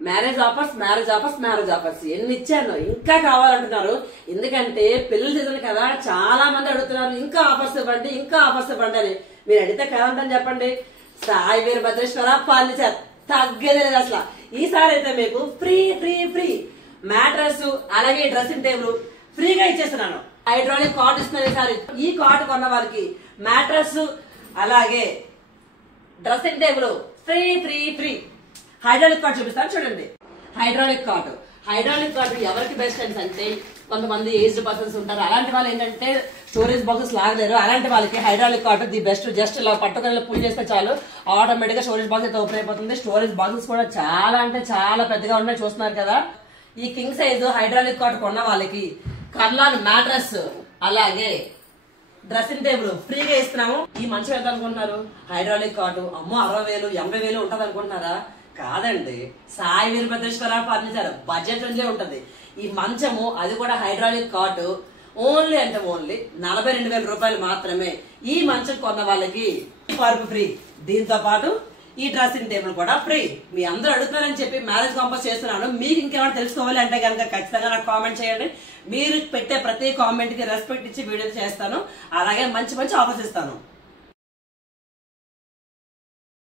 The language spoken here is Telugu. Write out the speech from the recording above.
Marriage offers marriage offers marriage offers ఎన్ని ఇచ్చాను, ఇంకా కావాలంటున్నారు. ఎందుకంటే పెళ్లి సీజన్ కదా, చాలా మంది అడుగుతున్నారు ఇంకా ఆఫర్స్ ఇవ్వండి, ఇంకా ఆఫర్స్ ఇవ్వండి అని. మీరు అడిగితే కాదంటని చెప్పండి. సాయి వీరభద్రేశ్వర ఫర్నిచర్ తగ్గేది లేదు అసలు. ఈసారి అయితే మీకు ఫ్రీ ఫ్రీ ఫ్రీ మ్యాట్రస్ అలాగే డ్రెస్సింగ్ టేబుల్ ఫ్రీగా ఇచ్చేస్తున్నాను. హైడ్రాలిక్ కాట్ ఇస్తున్నారు ఈసారి. ఈ కాట్ కొన్న వారికి మ్యాట్రస్ అలాగే dressing table free free free. Hydraulic cot చూపిస్తాను చూడండి. హైడ్రాలిక్ కాట్ ఎవరికి బెస్ట్ అంటే కొంతమంది ఏజ్డ్ పర్సన్స్ ఉంటారు. అలాంటి వాళ్ళు ఏంటంటే స్టోరేజ్ బాక్సెస్ లాగలేరు. అలాంటి వాళ్ళకి hydraulic cot the best. Just ఇలా పట్టుకొని పుల్ చేస్తే చాలు, ఆటోమేటిక్ గా స్టోరేజ్ బాక్స్ అయితే ఓపెన్ అయిపోతుంది. స్టోరేజ్ బాక్సెస్ కూడా చాలా అంటే చాలా పెద్దగా ఉన్నాయి, చూస్తున్నారు కదా. ఈ కింగ్ సైజ్ హైడ్రాలిక్ కాట్ కొన్న వాళ్ళకి కర్లాన్ మ్యాట్రస్ అలాగే డ్రెస్సింగ్ టేబుల్ ఫ్రీగా ఇస్తున్నాము. ఈ మంచం ఎంత అనుకుంటున్నారు? హైడ్రాలిక్ కాట్ అమ్మో 60,000 80,000 ఉంటది అనుకుంటున్నారా? కాదండి, Sai Veerabhadreswara furniture budget friendly ఉంటది. ఈ మంచము అది కూడా హైడ్రాలిక్ కాట్ ఓన్లీ అంటే ఓన్లీ 42,000 రూపాయలు మాత్రమే. ఈ మంచం కొన్న వాళ్ళకి పరుపు ఫ్రీ. దీంతో పాటు ఈ డ్రెస్సింగ్ టేబుల్ కూడా ఫ్రీ. మీ అందరూ అడుగుతున్నారని చెప్పి మ్యారేజ్ కాంపోజ్ చేస్తున్నాను. మీకు ఇంకేమైనా తెలుసుకోవాలి అంటే కనుక ఖచ్చితంగా నాకు కామెంట్ చేయండి. మీరు పెట్టే ప్రతి కామెంట్ కి రెస్పెక్ట్ ఇచ్చి వీడియో చేస్తాను. అలాగే మంచి మంచి ఆఫర్స్ ఇస్తాను.